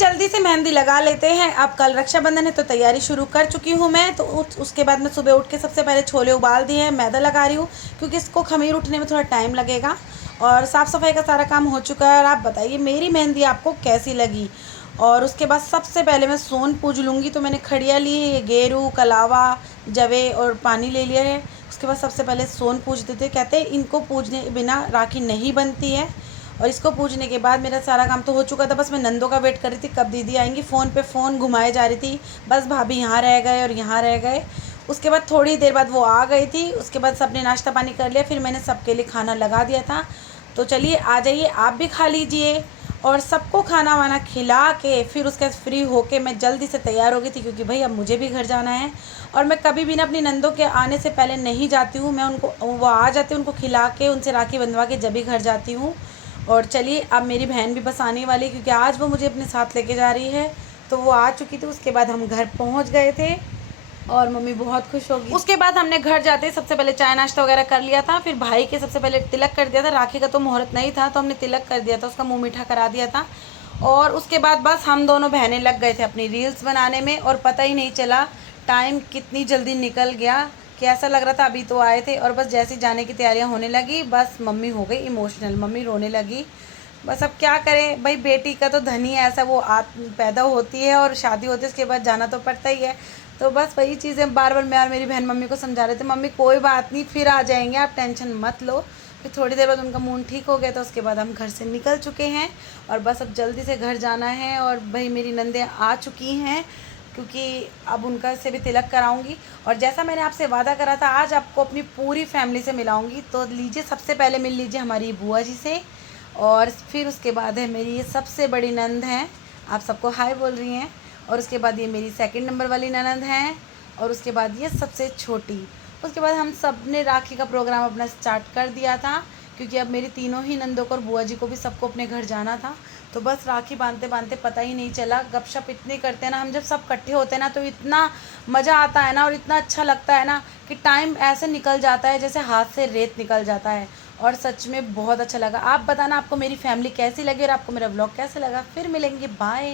जल्दी से मेहंदी लगा लेते हैं। अब कल रक्षाबंधन है तो तैयारी शुरू कर चुकी हूँ मैं। तो उसके बाद मैं सुबह उठ के सबसे पहले छोले उबाल दिए हैं, मैदा लगा रही हूँ क्योंकि इसको खमीर उठने में थोड़ा टाइम लगेगा। और साफ़ सफाई का सारा काम हो चुका है। और आप बताइए मेरी मेहंदी आपको कैसी लगी। और उसके बाद सबसे पहले मैं सोन पूज लूँगी। तो मैंने खड़िया ली है, गेरू, कलावा, जवे और पानी ले लिया है। उसके बाद सबसे पहले सोन पूजते थे। कहते हैं इनको पूजने बिना राखी नहीं बनती है। और इसको पूजने के बाद मेरा सारा काम तो हो चुका था। बस मैं नंदों का वेट कर रही थी कब दीदी आएंगी। फ़ोन पे फ़ोन घुमाए जा रही थी, बस भाभी यहाँ रह गए और यहाँ रह गए। उसके बाद थोड़ी देर बाद वो आ गई थी। उसके बाद सबने नाश्ता पानी कर लिया, फिर मैंने सबके लिए खाना लगा दिया था। तो चलिए आ जाइए, आप भी खा लीजिए। और सबको खाना वाना खिला के फिर उसके बाद फ्री होके मैं जल्दी से तैयार हो गई थी क्योंकि भाई अब मुझे भी घर जाना है। और मैं कभी भी ना अपनी नंदों के आने से पहले नहीं जाती हूँ। मैं उनको, वो आ जाते हैं, उनको खिला के उनसे राखी बंधवा के जब भी घर जाती हूँ। और चलिए अब मेरी बहन भी बस आने वाली है क्योंकि आज वो मुझे अपने साथ लेके जा रही है। तो वो आ चुकी थी। उसके बाद हम घर पहुंच गए थे और मम्मी बहुत खुश होगी। उसके बाद हमने घर जाते सबसे पहले चाय नाश्ता वगैरह कर लिया था। फिर भाई के सबसे पहले तिलक कर दिया था। राखी का तो मुहूर्त नहीं था तो हमने तिलक कर दिया था, उसका मुँह मीठा करा दिया था। और उसके बाद बस हम दोनों बहनें लग गए थे अपनी रील्स बनाने में। और पता ही नहीं चला टाइम कितनी जल्दी निकल गया कि ऐसा लग रहा था अभी तो आए थे। और बस जैसे जाने की तैयारियां होने लगी बस मम्मी हो गई इमोशनल, मम्मी रोने लगी। बस अब क्या करें भाई, बेटी का तो धन ही ऐसा, वो पैदा होती है और शादी होती है, उसके बाद जाना तो पड़ता ही है। तो बस वही चीज़ें बार बार मैं और मेरी बहन मम्मी को समझा रहे थे, मम्मी कोई बात नहीं फिर आ जाएंगे, आप टेंशन मत लो। फिर थोड़ी देर बाद उनका मूड ठीक हो गया तो उसके बाद हम घर से निकल चुके हैं। और बस अब जल्दी से घर जाना है। और भाई मेरी नंदे आ चुकी हैं क्योंकि अब उनका से भी तिलक कराऊंगी। और जैसा मैंने आपसे वादा करा था आज आपको अपनी पूरी फैमिली से मिलाऊंगी। तो लीजिए सबसे पहले मिल लीजिए हमारी बुआ जी से। और फिर उसके बाद है मेरी ये सबसे बड़ी नंद हैं, आप सबको हाय बोल रही हैं। और उसके बाद ये मेरी सेकंड नंबर वाली ननंद हैं। और उसके बाद ये सबसे छोटी। उसके बाद हम सब ने राखी का प्रोग्राम अपना स्टार्ट कर दिया था क्योंकि अब मेरी तीनों ही नंदों को और बुआ जी को भी सबको अपने घर जाना था। तो बस राखी बांधते बांधते पता ही नहीं चला। गपशप इतनी करते हैं ना हम, जब सब इकट्ठे होते हैं ना तो इतना मज़ा आता है ना और इतना अच्छा लगता है ना कि टाइम ऐसे निकल जाता है जैसे हाथ से रेत निकल जाता है। और सच में बहुत अच्छा लगा। आप बताना आपको मेरी फैमिली कैसी लगी और आपको मेरा व्लॉग कैसा लगा। फिर मिलेंगे, बाय।